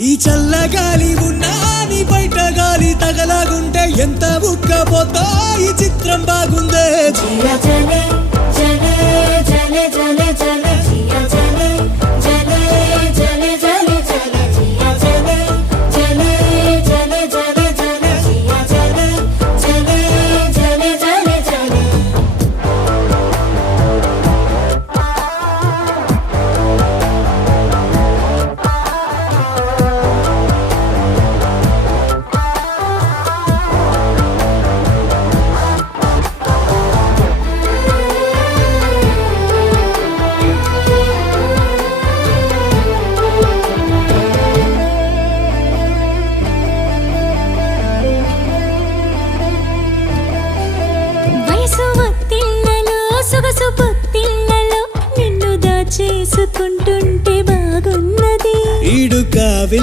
ఈ చల్లగాలి ఉన్నా నీ బయట గాలి తగలాగుంటే ఎంత ఉక్కపోతా ఈ చిత్రం బాగుందే. జలే జలే జలే జలే